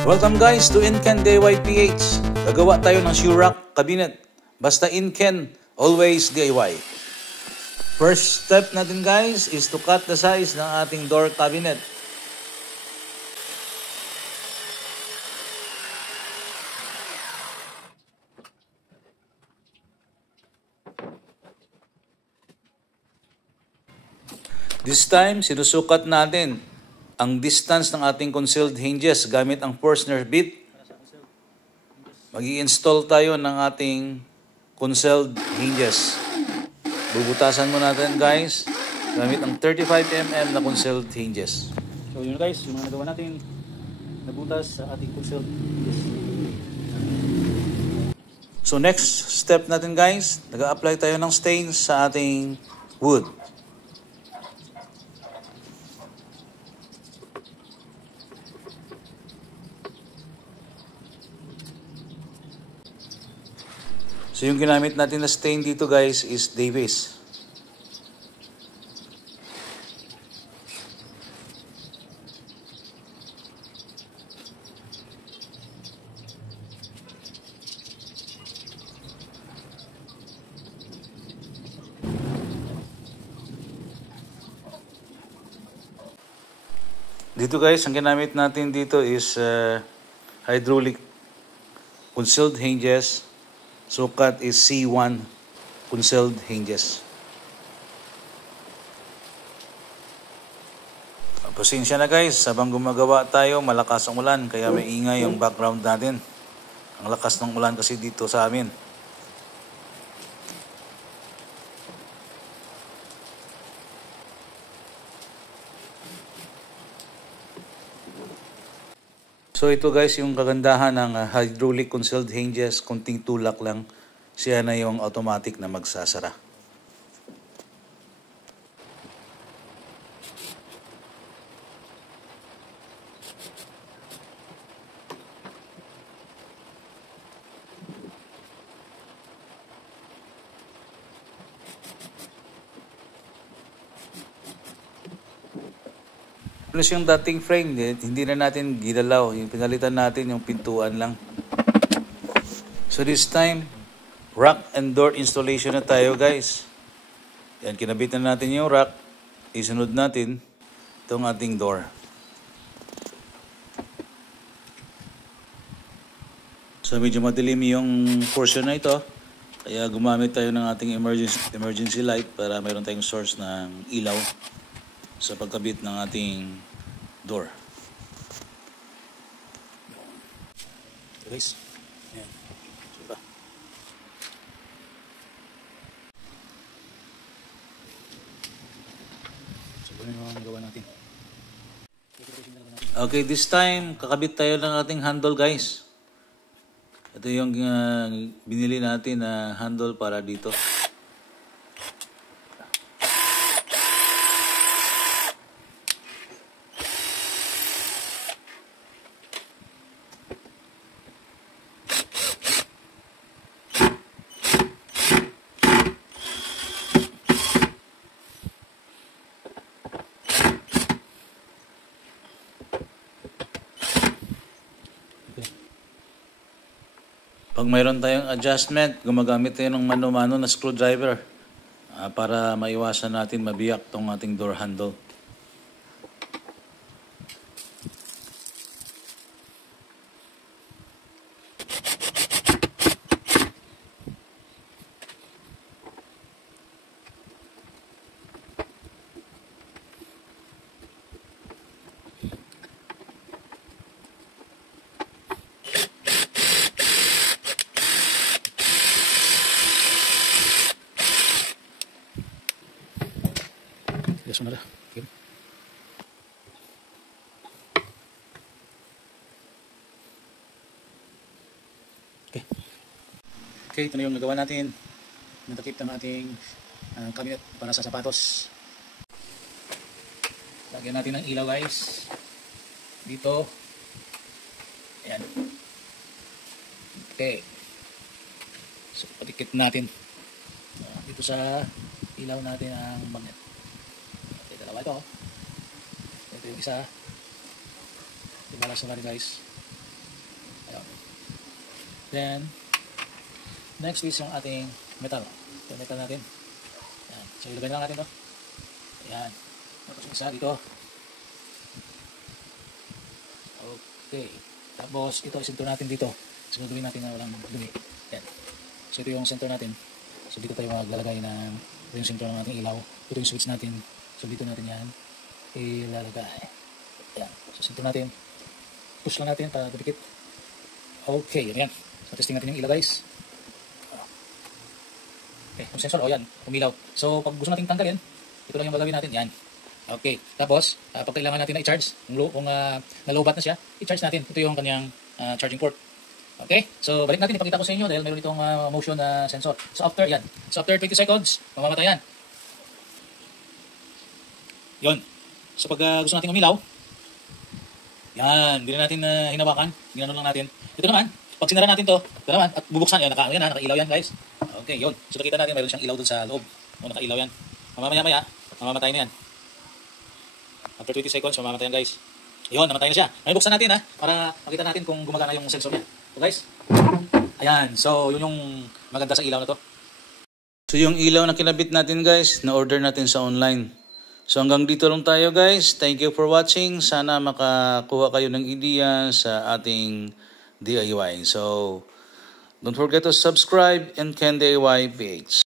Welcome guys to Inken DIY-PH. Gagawa tayo ng shoe rack cabinet. Basta Inken, always DIY. First step natin guys is to cut the size ng ating door cabinet. This time, sinusukat natin ang distance ng ating concealed hinges gamit ang Forstner bit. Mag-i-install tayo ng ating concealed hinges. Bubutasan mo natin guys gamit ang 35mm na concealed hinges. So yun guys, yung mga nagawa natin nabutas sa ating concealed hinges. So next step natin guys, nag-a-apply tayo ng stains sa ating wood. So yung ginamit natin na stain dito guys is Davis. Dito guys, ang ginamit natin dito is hydraulic concealed hinges. Sukat is C1 concealed hinges. Pasensya na guys, habang gumagawa tayo, malakas ang ulan, kaya may ingay yung background natin. Ang lakas ng ulan kasi dito sa amin. So ito guys yung kagandahan ng hydraulic concealed hinges, kunting tulak lang, siya na yung automatic na magsasara. Plus yung dating frame, hindi na natin ginalaw. Yung pinalitan natin yung pintuan lang. So this time, rack and door installation na tayo guys. Yan, kinabit na natin yung rack. Isunod natin itong ating door. So medyo madilim yung portion na ito. Kaya gumamit tayo ng ating emergency light para mayroon tayong source ng ilaw sa pagkabit ng ating door. Guys, ayan. Diba? So ganun yung mga gawa natin. Okay, this time kakabit tayo ng ating handle guys. Ito yung binili natin na handle para dito. Pag mayroon tayong adjustment, gumagamit tayo ng mano-mano na screwdriver para maiwasan natin mabiyak tong ating door handle. Yes, mo na lang. Okay. Okay. Okay, ito na yung nagawa natin. Natakip ng ating cabinet para sa sapatos. Lagyan natin ng ilaw guys. Dito. Ayan. Okay. So, patikit natin. Dito sa ilaw natin ang magnet. Dalawa ito. Ito yung isa. Dibalas na natin guys. Ayan. Then, next is yung ating metal. Ito yung metal natin. Ayan. So, ilagay na lang natin to. Ayan. Tapos yung isa dito. Okay. Tapos, ito isinto natin dito. So, gagawin natin na walang dumi. Ayan. So, ito yung center natin. So, dito tayo maglalagay ng ito yung center ng ating ilaw. Ito yung switch natin. So, dito natin yan ilalagay. Ayan. So, center natin. Push lang natin para dikit. Okay. Ayan. So, testing natin yung ilaw, guys. Okay. Yung sensor, yan. Umilaw. So, pag gusto natin tanggalin, ito lang yung gagawin natin. Yan. Okay. Tapos, pag kailangan natin na i-charge, kung nalobat na siya, i-charge natin. Ito yung kanyang charging port. Okay? So, balik natin. Ipakita ko sa inyo dahil meron itong motion sensor. So, after 20 seconds, mamamatay yan. Yun. So, pag gusto natin umilaw, yan. Hindi na natin hinawakan. Ginano lang natin. Ito naman, pag sinara natin to, ito naman, at bubuksan, yan, nakailaw yan, guys. Okay, yun. So, nakita natin, mayroon siyang ilaw dun sa loob. O, nakailaw yan. Mamaya-maya, mamamatay na yan. After 20 seconds, mamamatay yan, guys. Yun, namatay na siya. Ngayon, buksan natin, para makita natin kung gumagana yung sensor niya. So, guys. Ayan. So, yun yung maganda sa ilaw na to. So yung ilaw na kinabit natin guys, na-order natin sa online. So hanggang dito lang tayo guys. Thank you for watching. Sana makakuha kayo ng ideya sa ating DIY. So don't forget to subscribe and Ken DIY PH.